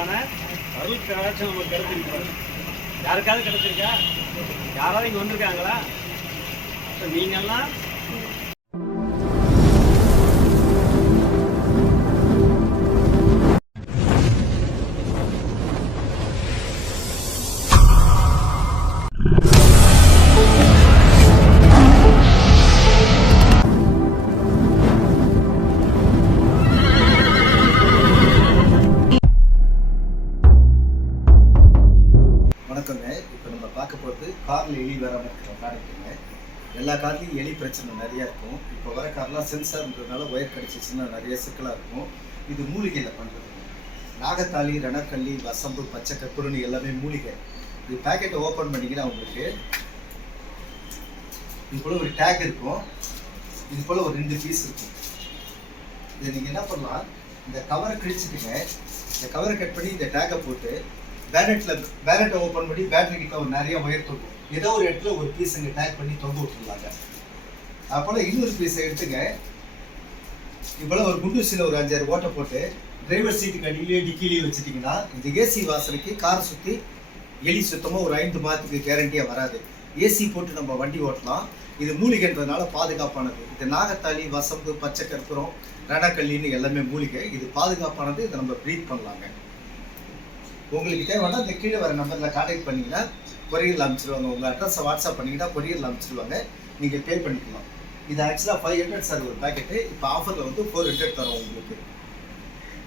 கொடுக்கறதுக்கான அருள் கடாட்சம் நமக்கு கிடைச்சிருக்கு யாருக்காவது கிடைச்சிருக்கா? யாராவது இங்கே வந்திருக்காங்களா? அப்ப நீங்கெல்லாம் வந்து காரில் எலி வராமல் இருக்கிற ப்ராடக்ட்டுங்க எல்லா கார்லேயும் எலி பிரச்சனை நிறையா இருக்கும். இப்போ வர கார்லாம் சென்சார்ன்றதுனால ஒயர் கடிச்சிச்சுன்னா நிறைய சிக்கலாக இருக்கும். இது மூலிகையில் பண்ணுறது நாகத்தாளி ரணக்கல்லி வசம்பு பச்சை கற்பூரணி எல்லாமே மூலிகை. இது பேக்கெட்டை ஓப்பன் பண்ணிங்கன்னா உங்களுக்கு இது போல் ஒரு டேக் இருக்கும். இது போல் ஒரு ரெண்டு பீஸ் இருக்கும். இதை நீங்கள் என்ன பண்ணலாம்? இந்த கவரை கிழிச்சிட்டுங்க இந்த கவரை கட் பண்ணி இந்த டேக்கை போட்டு வேலெட்டில் பேனட்டை ஓப்பன் பண்ணி பேட்டரி கிட்ட ஒரு நிறைய ஒயர் தொங்கும் ஏதோ ஒரு இடத்துல ஒரு பீஸ் இங்கே டேக் பண்ணி தொங்க விட்டுருந்தாங்க அப்போல இன்னொரு பீஸை எடுத்துங்க. இப்போல ஒரு குண்டூசியில் ஒரு அஞ்சாறு ஓட்டை போட்டு டிரைவர் சீட்டுக்கு அடியிலேயே டிக்கிலேயே வச்சுட்டிங்கன்னா இந்த ஏசி வாசலுக்கு காரை சுற்றி எலி சுத்தமாக ஒரு ஐந்து மாதத்துக்கு கேரண்டியாக வராது. ஏசி போட்டு நம்ம வண்டி ஓட்டலாம். இது மூலிகைன்றதுனால பாதுகாப்பானது. இது நாகத்தாளி வசம்பு பச்சை கற்பூரம் ரணக்கல்லின்னு எல்லாமே மூலிகை. இது பாதுகாப்பானது இதை நம்ம ப்ரீத் பண்ணலாங்க. உங்களுக்கு தேவைன்னா இந்த கீழே வர நம்பரில் காண்டாக்ட் பண்ணிங்கன்னா கொரியரில் அனுப்பிச்சிடுவாங்க உங்கள் அட்ரஸை வாட்ஸ்அப் பண்ணிங்கன்னா கொரியரில் அனுப்பிச்சிடுவாங்க நீங்கள் பே பண்ணிக்கலாம். இது ஆக்சுவலாக ஃபைவ் ஹண்ட்ரட் சார் ஒரு பேக்கெட்டு இப்போ ஆஃபரில் வந்து ஃபோர் ஹண்ட்ரட் தரோம் உங்களுக்கு.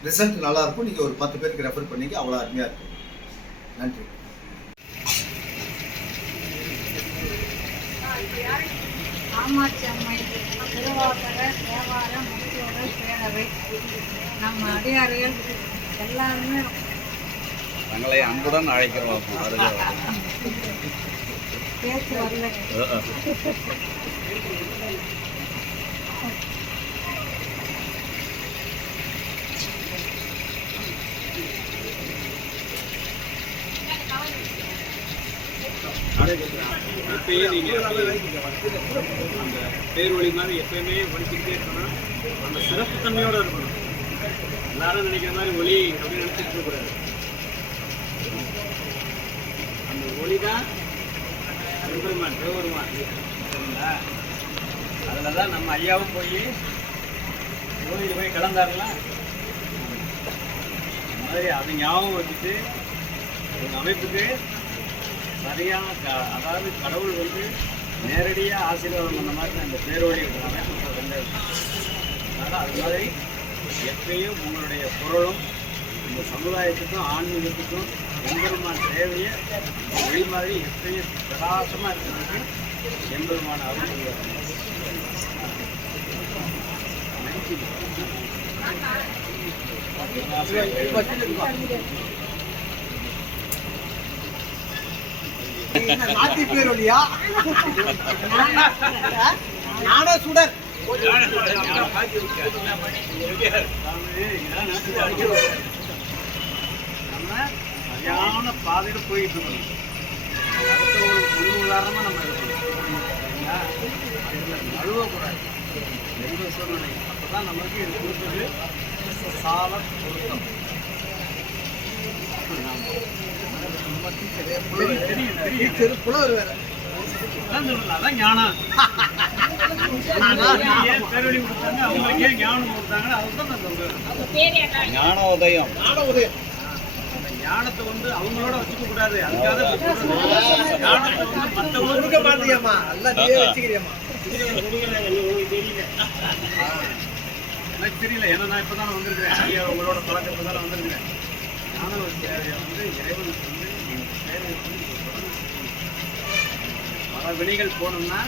ரிசல்ட் நல்லாயிருக்கும் நீங்கள் ஒரு பத்து பேருக்கு ரெஃபர் பண்ணிங்க அவ்வளோ அருமையாக இருக்கும். நன்றி. காமாட்சி திருவாசக முக்கியோட பேரவை நம்ம அடியாரியல் எல்லாருமே தங்களை அன்புடன் அழைக்கிறோம் வருக. எப்பயே நீங்கள் அந்த பேர் வழி மாதிரி எப்பயுமே படிச்சுக்கிட்டே இருக்கணும். அந்த சிறப்பு தன்மையோட இருக்கணும். எல்லாரும் நினைக்கிற மாதிரி ஒளி அப்படின்னு நினைச்சிட்டு இருக்கக்கூடாது அந்த ஒளி தான் பெருமான் சிவபெருமான். சரிங்களா? அதில் தான் நம்ம ஐயாவும் போய் கோயிலுக்கு போய் கலந்தாருல அந்த மாதிரி அதை ஞாபகம் வச்சுட்டு எங்கள் அமைப்புக்கு சரியான க- அதாவது கடவுள் வந்து நேரடியாக ஆசீர்வாதம் பண்ண மாதிரி தான் இந்த பேரோடி அமைப்பு வந்து அதனால் அது மாதிரி எப்பயும் உங்களுடைய குரலும் இந்த சமுதாயத்துக்கும் ஆன்மீகத்துக்கும் எம்பெருமான் சேவையை ஒளி மாதிரி எப்பயும் பிரகாசமாக இருக்கிறதுக்கு எம்பெருமான அருள். நாட்டி பேரொழியா ஞான சுடர் நம்ம சரியான பாதையில் போயிட்டு இருக்கணும் அடுத்தவங்களுக்கு முன் உதாரணமாக நம்ம இருக்கணும் சரிங்களா? அதில் நழுவக்கூடாது எந்த சூழ்நிலை அப்போ தான் நமக்கு இது கொடுத்தது சால பொருத்தம். அதான் சொல்லல, அதான் ஞானம். ஞானம். கொடுத்தாங்க? அதுதான் நான் சொல்றேன். ஞான உதயம் ஞான உதயம் ஞானத்தை வந்து அவங்களோட வச்சுக்க கூடாது அதுக்காக. ஞானத்தை வந்து மற்றவங்களுக்கு மாட்டியம்மா எல்லாம் நீயே வச்சுக்கிறியம்மா. எனக்கு தெரியல. ஏன்னா நான் இப்போ தானே வந்திருக்கிறேன். ஐயா உங்களோட பழக்கத்தை தானே வந்திருக்கிறேன். ஞான ஒரு தேவையை வந்து இறைவனுக்கு வந்து. பல வினைகள் போனோம்னா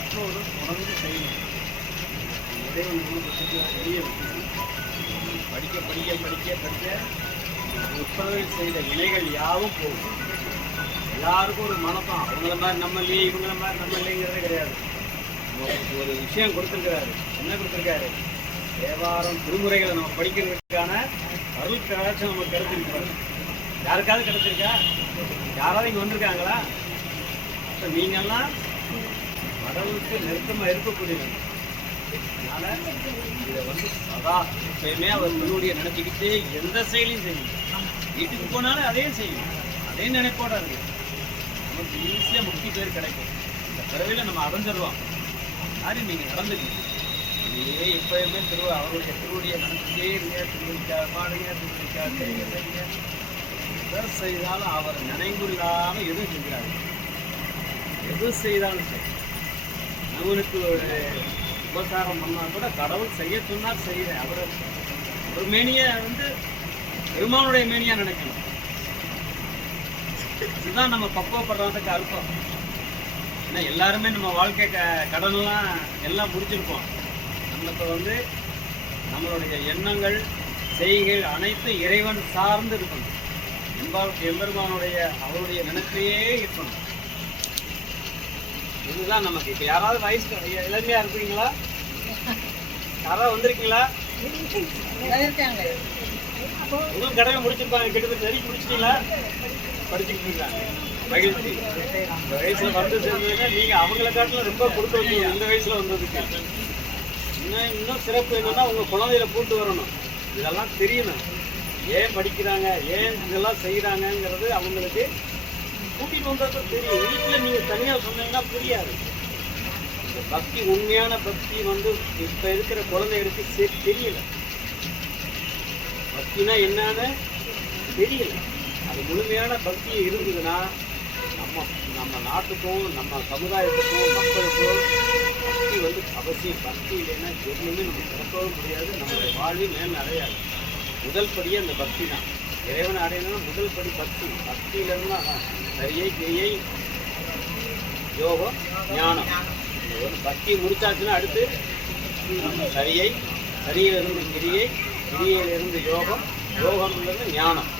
இப்போதும் தொடர்ந்து செய்யணும். இறைவன் குணத்தை வெளியே வைக்கணும் படிக்க படிக்க படிக்க படிக்க உத்தரவில் செய்த வினைகள் யாவும் போகும். எல்லாருக்கும் ஒரு மனப்பான் அவங்கள மாதிரி நம்ம இல்லையே இவங்கள மாதிரி நம்ம இல்லைங்கிறதே கிடையாது. ஒரு- ஒரு விஷயம் கொடுத்துருக்கிறாரு. என்ன கொடுத்துருக்காரு? தேவாரம் திருமுறைகளை நம்ம படிக்கிறதுக்கான அருள் கடாட்சம் நமக்கு கிடைச்சிருக்காரு யாருக்காவது கிடைச்சிருக்கா? யாராவது இங்கே வந்திருக்காங்களா? அப்ப நீங்கள்லாம் கடவுளுக்கு நெருக்கமாக இருக்கக்கூடியவங்க. அதனால் இதை வந்து சதா எப்பயுமே அவர் முன்னோடியை நினச்சிக்கிட்டு எந்த செயலையும் செய்யுங்க. வீட்டுக்கு போனாலும் அதே செய்யும் அதே நினைப்போட இருக்கு. நமக்கு ஈஸியாக முக்கிய பேர் கிடைக்கும். இந்த பிறவையில் நம்ம அடைஞ்சிடுவோம் மாதிரி நீங்கள் நடந்துக்கணும். இதே எப்பயுமே திரு அவருடைய திருவடியை நடந்துட்டே இருங்க. திருவடிக்கா பாடுங்க திருவடிக்கா தெரியுங்க எதை செய்தாலும் அவர் நினைவு இல்லாமல் எதுவும் செஞ்சாரு எது செய்தாலும் சரி. அவனுக்கு ஒரு உபசாரம் பண்ணால் கூட கடவுள் செய்ய சொன்னால் செய்கிறேன் அவர் ஒரு மேனியை வந்து பெருமானுடைய மேனியா நினைக்கணும். இதுதான் நம்ம பக்குவப்படுறதுக்கு அர்த்தம். ஏன்னா எல்லாருமே நம்ம வாழ்க்கை க கடன்லாம் எல்லாம் முடிச்சிருப்போம். நம்மளுக்கு வந்து நம்மளுடைய எண்ணங்கள் செய்கைகள் அனைத்தும் இறைவன் சார்ந்து இருக்கணும். எம்பா எம்பெருமானுடைய அவருடைய நினைப்பிலேயே இருக்கணும். இதுதான் நமக்கு. இப்போ யாராவது வயசு இளமையா இருக்கிறீங்களா? யாராவது வந்திருக்கீங்களா? இருக்காங்க. உங்களுக்கு கடமை முடிச்சிருப்பாங்க. கிட்டத்தட்ட நெருக்கி முடிச்சிட்டீங்களா? படிச்சுக்கிட்டு மகிழ்ச்சி. இந்த வயசுல வந்து சேர்ந்ததுன்னா நீங்க அவங்கள காட்டிலும் ரொம்ப கொடுத்து வந்தீங்க. இந்த வயசுல வந்ததுக்கு. இன்னும் இன்னும் சிறப்பு என்னன்னா உங்க குழந்தையில கூட்டு வரணும். இதெல்லாம் தெரியணும். ஏன் படிக்கிறாங்க? ஏன் இதெல்லாம் செய்கிறாங்கங்கிறது அவங்களுக்கு கூட்டிட்டு வந்தது தெரியும். வீட்டுல நீங்க தனியா சொன்னீங்கன்னா புரியாது. இந்த பக்தி உண்மையான பக்தி வந்து இப்ப இருக்கிற குழந்தைகளுக்கு சே- தெரியல. பக்தினா என்னன்னு தெரியல. அது முழுமையான பக்தி இருந்ததுன்னா நம்ம நம்ம நாட்டுக்கும் நம்ம சமுதாயத்துக்கும் மக்களுக்கும் பக்தி வந்து அவசியம். பக்தி இல்லைன்னா எதுவுமே நம்ம பிறக்கவும் முடியாது. நம்மளுடைய வாழ்வில் மேல் அடையாது முதல் படியே அந்த பக்தி தான். இறைவனை அடையணும்னா முதல் படி பக்தி. பக்தியிலிருந்து சரியை கிரியை யோகம் ஞானம். ஒரு பக்தி முடிச்சாச்சுன்னா அடுத்து நம்ம சரியை சரியிலிருந்து கிரியை கிரியிலிருந்து யோகம் யோகம்லேருந்து ஞானம்.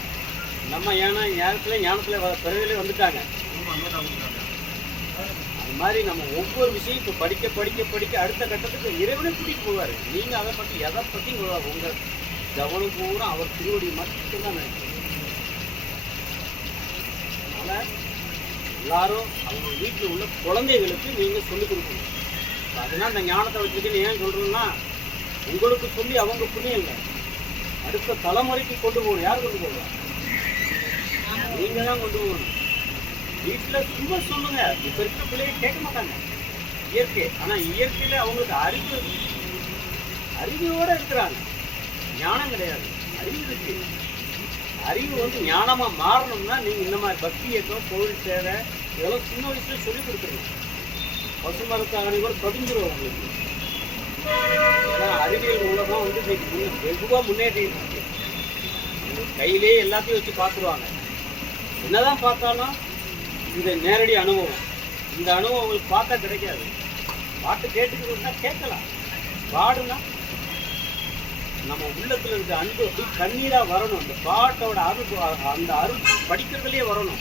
நம்ம ஏன்னா ஞானத்துல ஞானத்துல பிறவிலே வந்துட்டாங்க. அது மாதிரி நம்ம ஒவ்வொரு விஷயம் இப்போ படிக்க படிக்க படிக்க அடுத்த கட்டத்துக்கு இறைவனை கூட்டிட்டு போவார். நீங்கள் அதை பற்றி எதை பற்றி உங்கள் கவனம் பூரா அவர் திருவடி மட்டும்தான் நினைக்கும் அதனால் எல்லாரும் அவங்க வீட்டில் உள்ள குழந்தைகளுக்கு நீங்கள் சொல்லிக் கொடுக்கணும். அதனால் இந்த ஞானத்தை வச்சுக்கின்னு ஏன் சொல்கிறேன்னா உங்களுக்கு சொல்லி அவங்க புண்ணியம் இல்லை. அடுத்த தலைமுறைக்கு கொண்டு போகணும். யார் கொண்டு போகணும்? நீங்க தான் கொண்டு போகணும். வீட்டில் சும்மா சொல்லுங்க. இப்போ இருக்கிற பிள்ளைங்க கேட்க மாட்டாங்க. இயற்கை. ஆனால் இயற்கையில் அவங்களுக்கு அறிவு அறிவோட இருக்கிறாங்க. ஞானம் கிடையாது. அறிவு இருக்கு. அறிவு வந்து ஞானமா மாறணும்னா நீங்க இந்த மாதிரி பக்தி இயக்கம் கோவில் சேவை இதெல்லாம் சின்ன வயசுல சொல்லி கொடுத்துருங்க. பசு மரத்தாகனி கூட பதிஞ்சிரும் உங்களுக்கு. ஏன்னா அறிவியல் உலகம் வந்து இன்னைக்கு முன்ன- வெகுவா இருக்கு கையிலே எல்லாத்தையும் வச்சு பார்த்துருவாங்க. என்னதான் பார்த்தாலும் இது நேரடி அனுபவம். இந்த அனுபவம் உங்களுக்கு பார்த்தா கிடைக்காது. பாட்டு கேட்டுக்கிட்டு கேட்கலாம். பாடுனா நம்ம உள்ளத்துல இருக்க அன்பு அப்படி கண்ணீராக வரணும். அந்த பாட்டோட அருள் அந்த அருள் படிக்கிறதுலேயே வரணும்.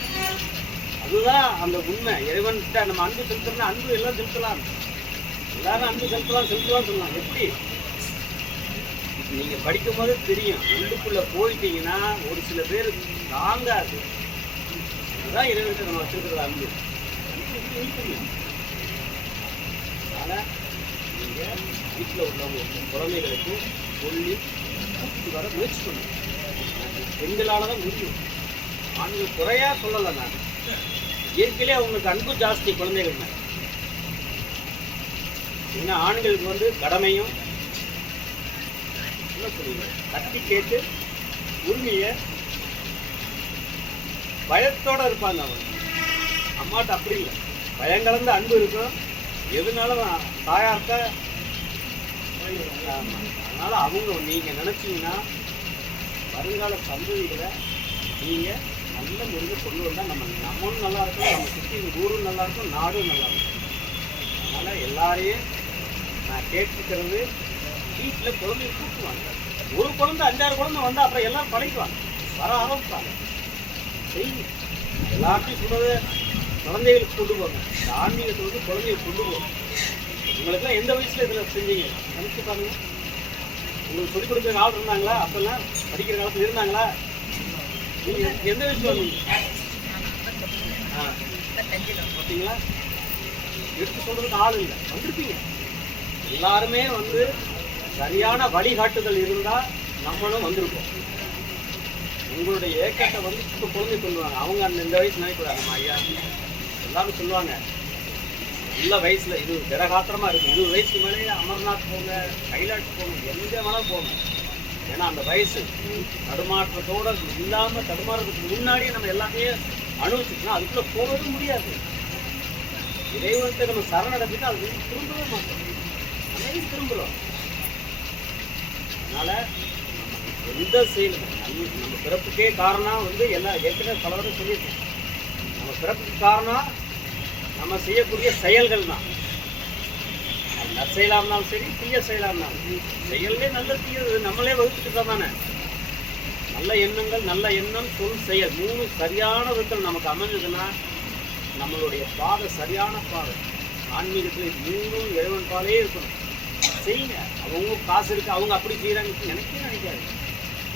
அதுதான் அந்த உண்மை. இறைவன்கிட்ட நம்ம அன்பு செலுத்துறோம்னா அன்பு எல்லாம் செலுத்தலாம் எல்லாரும் அன்பு செலுத்தலாம் செலுத்தலாம் சொல்லலாம் எப்படி? நீங்க படிக்கும் போது தெரியும். உள்ளுக்குள்ள போயிட்டீங்கன்னா ஒரு சில பேர் தாங்காது. அதுதான் இறைவனுக்கு நம்ம வச்சிருக்கிறது அன்பு அன்பு எப்படி அதனால நீங்க வீட்டில் உள்ளவங்க குழந்தைகளுக்கும் குழந்தைகளுக்கு சொல்லி கூப்பிட்டு வர முயற்சி பண்ணுங்க. பெண்களால தான் முடியும். ஆண்கள் குறையா சொல்லலை நான். இயற்கையிலே அவங்களுக்கு அன்பு ஜாஸ்தி குழந்தைகள் மேல ஏன்னா ஆண்களுக்கு வந்து கடமையும் என்ன சொல்லுங்க கட்டி கேட்டு உரிமையை பயத்தோட இருப்பாங்க அவங்க. அம்மாட்ட அப்படி இல்லை. பயங்கலந்த அன்பு இருக்கும். எதுனாலும் தாயார்த்த ஆமா. அதனால அவங்க நீங்க நினைச்சீங்கன்னா வருங்கால சந்ததிகளை நீங்க நல்ல முறையில் கொண்டு வந்தால் நம்ம நம்மளும் நல்லா இருக்கும் நம்ம சுற்றி ஊரும் நல்லா இருக்கும் நாடும் நல்லா இருக்கும் அதனால எல்லாரையும் நான் கேட்டுக்கிறது வீட்டில் குழந்தைய கூட்டுவாங்க ஒரு குழந்தை அஞ்சாறு குழந்தை வந்தா அப்புறம் எல்லாரும் பழகிக்குவாங்க. வர ஆரம்பிப்பாங்க. செய்யுங்க எல்லாத்தையும் சொல்றது குழந்தைகளுக்கு கொண்டு போங்க. இந்த ஆன்மீகத்தை வந்து குழந்தைகளுக்கு கொண்டு போங்க. உங்களுக்குலாம் எந்த வயசுல இதில் செஞ்சீங்க? நினைச்சு பாருங்க. உங்களுக்கு சொல்லிக் கொடுக்குற ஆள் இருந்தாங்களா? அப்பெல்லாம் படிக்கிற காலத்துல இருந்தாங்களா? நீங்க எந்த வயசுல வந்தீங்க? ஆ. பார்த்தீங்களா? எடுத்து சொல்றதுக்கு ஆள் இல்லை. வந்திருப்பீங்க. எல்லாருமே வந்து சரியான வழிகாட்டுதல் இருந்தால் நம்மளும் வந்திருக்கோம். உங்களுடைய ஏக்கத்தை வந்து இப்போ குழந்தை சொல்லுவாங்க அவங்க அந்த இந்த வயசு நினைக்கூடாது ஐயா எல்லாரும் சொல்லுவாங்க. நல்ல வயசில் இது திடகாத்திரமா இருக்கு. இருபது வயசுக்கு மேலே அமர்நாத் போங்க கைலாஷ் போங்க எந்த வேணாலும் போங்க. ஏன்னா அந்த வயசு தடுமாற்றத்தோட இல்லாமல் தடுமாறதுக்கு முன்னாடியே நம்ம எல்லாத்தையும் அனுபவிச்சுக்கணும் அதுக்குள்ளே போகவே முடியாது. இறைவனத்தை நம்ம சரணடைஞ்சிட்டு அது திரும்பவே மாட்டோம். நம்ம திரும்புறோம். அதனால எந்த செயலும் நம்ம பிறப்புக்கே காரணம் வந்து எல்லா ஏற்கனவே பல தடவை சொல்லியிருக்கேன். நம்ம பிறப்புக்கு காரணம் நம்ம செய்யக்கூடிய செயல்கள் தான். அது நற்செயலாக இருந்தாலும் சரி தீய செயலாக இருந்தாலும் செயல்லே நல்ல தீய நம்மளே வகுத்துக்கிட்டு தானே? நல்ல எண்ணங்கள் நல்ல எண்ணம் சொல் செயல் மூணு சரியான விதத்தில் நமக்கு அமைஞ்சதுன்னா நம்மளுடைய பாதை சரியான பாதை. ஆன்மீகத்தில் மூணும் இறைவன் பாலே இருக்கணும். செய்யுங்க. அவங்க காசு இருக்குது அவங்க அப்படி செய்கிறாங்க நினைக்கவே நினைக்காது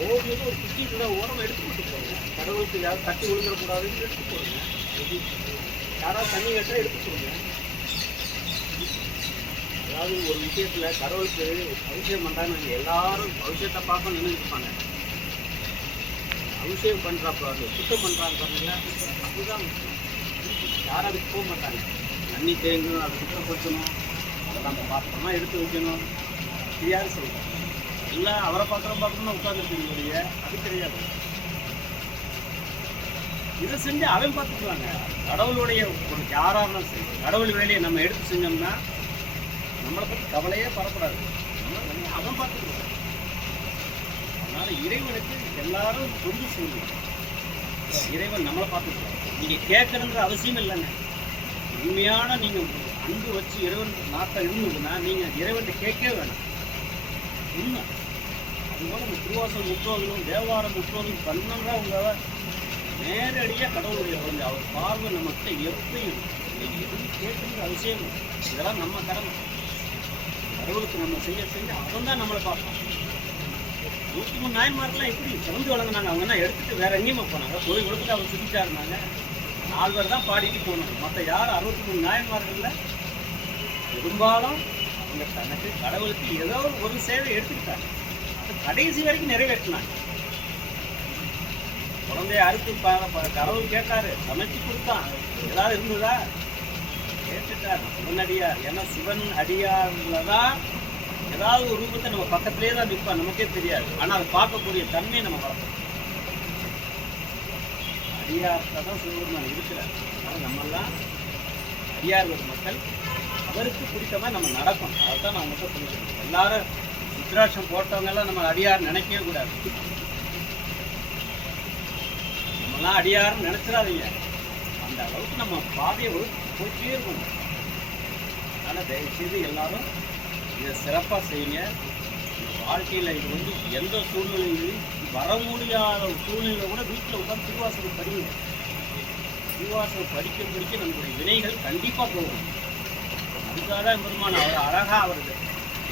ஓவியம் ஒரு குச்சி கூட ஓரம் எடுத்து போட்டு போடுங்க கடவுளுக்கு யாரும் தட்டி விழுந்துடக்கூடாதுன்னு எடுத்து போடுங்க யாராவது தண்ணி கட்டால் எடுத்து கொடுங்க அதாவது ஒரு விஷயத்தில் கடவுளுக்கு அபிஷேகம் பண்ணுறாங்க எல்லாரும் பவிஷத்தை பார்க்க நின்று இருப்பாங்க. அபிஷேகம் பண்றப்ப அந்த சுத்தம் பண்ணுறாங்க பாருங்க. அதுதான் யாரும் அதுக்கு போக மாட்டாங்க. தண்ணி தேங்கணும் அதை சுத்தப்படுத்தணும் அதெல்லாம் நம்ம பாத்திரமா எடுத்து வைக்கணும். இது யாரும் செய்யணும் இல்லை அவரை பார்க்குறோம் பார்க்கணும்னு உட்காந்துருக்கீங்க அது தெரியாது இதை செஞ்சு அவன் பார்த்துக்குவாங்க. கடவுளுடைய ஒரு யாராக இருந்தாலும் சரி கடவுள் வேலையை நம்ம எடுத்து செஞ்சோம்னா நம்மளை பற்றி கவலையே பரப்படாது நம்ம அவன் பார்த்துக்குவான். அதனால இறைவனுக்கு எல்லாரும் தொண்டு செய்யணும் இறைவன் நம்மளை பார்த்துக்குவான். நீங்கள் கேட்கணுங்கிற அவசியம் இல்லைங்க. உண்மையான நீங்கள் அன்பு வச்சு இறைவன் நாட்டம் இருந்ததுன்னா நீங்கள் இறைவன் கேட்கவே வேணாம். உண்மை. அதுபோல் இந்த திருவாசல் முற்றோதலும் தேவாரம் முற்றோதலும் பண்ணா உங்களால் நேரடியாக கடவுளுடைய வந்து அவர் பார்வை நம்மகிட்ட எப்பயும் நீங்கள் எதுவும் கேட்கணுங்கிற அவசியம் இல்லை. இதெல்லாம் நம்ம கடமை. கடவுளுக்கு நம்ம செய்ய செஞ்சு அவன் தான் நம்மளை பார்ப்பான். நூற்றி மூணு நாயன்மார்க்கெல்லாம் எப்படி சிறந்து வழங்கினாங்க அவங்க என்ன எடுத்துட்டு வேற எங்கேயுமா போனாங்க. கோயில் கொடுத்துட்டு அவர் சுத்திட்டா இருந்தாங்க நால்வர் தான் பாடிட்டு போகணும். மற்ற யார் அறுபத்தி மூணு நாயன்மார்கள்ல பெரும்பாலும் அவங்க தனக்கு கடவுளுக்கு ஏதோ ஒரு சேவை எடுத்துக்கிட்டாங்க. கடைசி வரைக்கும் நிறைவேற்றினாங்க. குழந்தைய அறுத்து கடவுள் கேட்டாரு. சமைச்சு கொடுத்தான். ஏதாவது இருந்ததா? கேட்டுட்டார். சிவன் அடியார் ஏன்னா சிவன் அடியார்ல தான் ஏதாவது ஒரு ரூபத்தை நம்ம பக்கத்திலே தான் நிற்பான் நமக்கே தெரியாது. ஆனால் அதை பார்க்கக்கூடிய தன்மையை நம்ம வளர்க்கணும் அடியார்கிட்ட தான் சிவபெருமான் இருக்கிறார். அதனால நம்மெல்லாம் அடியார் ஒரு மக்கள். அவருக்கு பிடிச்ச மாதிரி நம்ம நடக்கும் அதை தான் நான் மட்டும் சொல்லிக்கிறேன். எல்லாரும் ருத்ராட்சம் போட்டவங்க எல்லாம் நம்ம அடியார் நினைக்கவே கூடாது. நம்மலாம் அடியார்னு நினச்சிடாதீங்க. அந்த அளவுக்கு நம்ம பாதையை வகுத்து போயிட்டே இருக்கணும். அதனால் தயவுசெய்து எல்லாரும் இதை சிறப்பாக செய்யுங்க. வாழ்க்கையில் இது வந்து எந்த சூழ்நிலையிலும் வர முடியாத ஒரு சூழ்நிலையில் கூட வீட்டில் உட்காந்து திருவாசகம் படிங்க. திருவாசகம் படிக்க படிக்க நம்முடைய வினைகள் கண்டிப்பாக போகும். அதுக்காக தான் பெருமான் அவர் அழகாக அவருக்கு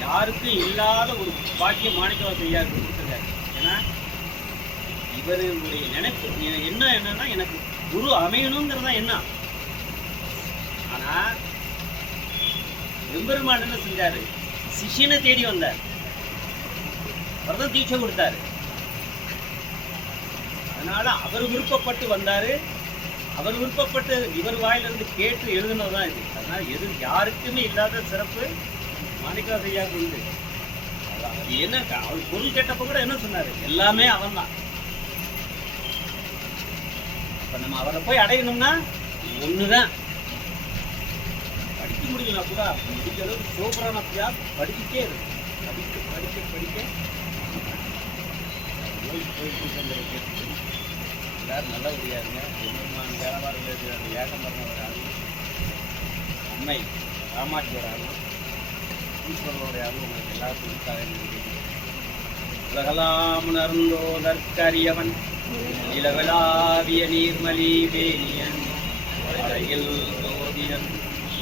யாருக்கும் இல்லாத ஒரு பாக்கிய மாணிக்கவர் செய்யாரு கொடுத்துருக்காரு. ஏன்னா இவருடைய நினைப்பு என்ன என்னன்னா எனக்கு குரு அமையணுங்கிறது தான் என்ன? ஆனால் எம்பெருமான் என்ன செஞ்சாரு? சிஷ்யனை தேடி வந்தார். அவர் தான் தீட்சை கொடுத்தாரு. அதனால் அவர் விருப்பப்பட்டு வந்தார். அவர் விருப்பப்பட்டு இவர் வாயிலிருந்து கேட்டு எழுதுனது தான் இது. அதனால் எது யாருக்குமே இல்லாத சிறப்பு மாணிக்கா ஐயாவுக்கு உண்டு. அது என்ன அவர் பொருள் கேட்டப்போ கூட என்ன சொன்னார்? எல்லாமே அவன் தான் இப்போ நம்ம அவரை போய் அடையணும்னா ஒன்று தான் படிக்க முடியலனா கூட முடிஞ்ச அளவுக்கு சோபரானத்தையா படிச்சுட்டே இருக்கு படிக்க படிக்க படிக்க. போயிட்டு எல்லாரும் நல்லபடியா இருங்க. எம்பெருமான் வேளவாரில் இருக்கிற அந்த ஏகம்பரம் வராது அன்னை காமாட்சி வராது ஈஸ்வரனுடைய அருள் உங்களுக்கு எல்லாருக்கும் இருக்காது. நினைக்கிறேன் உலகலாம் உணர்ந்தோதற்கரியவன் இளவலாவிய நீர்மலி வேணியன் அறையில் ஜோதியன்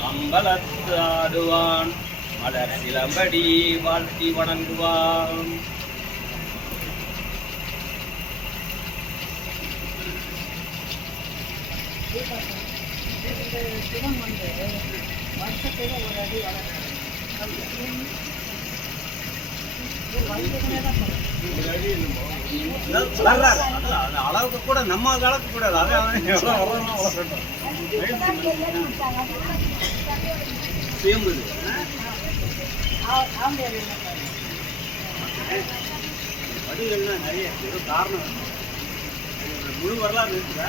அம்பலத்து ஆடுவான். மலர் சிலம்படி வாழ்த்தி வணங்குவான். இந்த சிவன் வந்து வருஷத்துக்கு ஒரு அடி வளர்றாரு அளவுக்கு கூட நம்ம அளவுக்கு கூடாது அது அவன் நிறைய ஏதோ காரணம் முழு வரலாறு இருக்குதா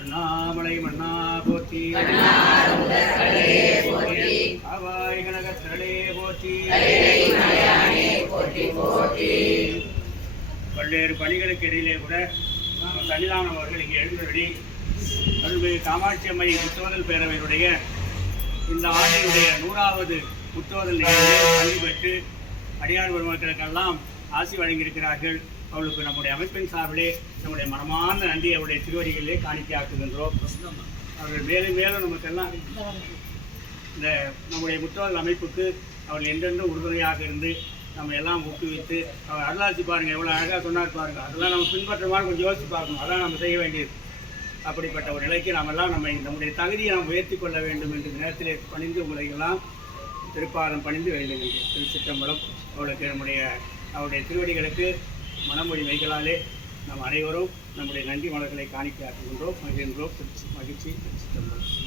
அண்ணாமலை மன்னா போற்றி. ஆவாய் கனகத்திரளே போற்றி. பல்வேறு பணிகளுக்கு இடையிலே கூட சன்னிதானம் அவர்கள் இங்கே எழுந்தபடி அருள்மிகு காமாட்சி அம்மை முத்தோதல் பேரவையினுடைய இந்த ஆண்டினுடைய நூறாவது முத்தோதல் நிகழ்வில் பங்கு பெற்று அடியார் பெருமக்களுக்கெல்லாம் ஆசி வழங்கியிருக்கிறார்கள். அவளுக்கு நம்முடைய அமைப்பின் சார்பிலே நம்முடைய மனமார்ந்த நன்றி அவருடைய திருவடிகளிலே காணிக்கையாக்குகின்றோம். அவர்கள் மேலும் மேலும் நமக்கெல்லாம் இந்த நம்முடைய முற்றோதல் அமைப்புக்கு அவர்கள் என்றென்றும் உறுதுணையாக இருந்து நம்ம எல்லாம் ஊக்குவித்து அவர் அருளாசி பாருங்கள் எவ்வளோ அழகாக சொன்னார் பாருங்கள் அதெல்லாம் நம்ம பின்பற்ற கொஞ்சம் யோசிச்சு பார்க்கணும். அதான் நம்ம செய்ய வேண்டியது. அப்படிப்பட்ட ஒரு நிலைக்கு நாம் எல்லாம் நம்ம நம்முடைய தகுதியை நாம் உயர்த்தி கொள்ள வேண்டும் என்று நேரத்தில் பணிந்து உங்களை எல்லாம் திருப்பாதம் பணிந்து வேண்டுகின்றேன். திருச்சிற்றம்பலம் அவளுக்கு நம்முடைய அவருடைய திருவடிகளுக்கு மனமொழி வைகளாலே நாம் அனைவரும் நம்முடைய நன்றி மலர்களை காணிக்கையாக்குகின்றோம். மகிழ்கின்றோம். மகிழ்ச்சி. திருச்சிற்றம்பலம்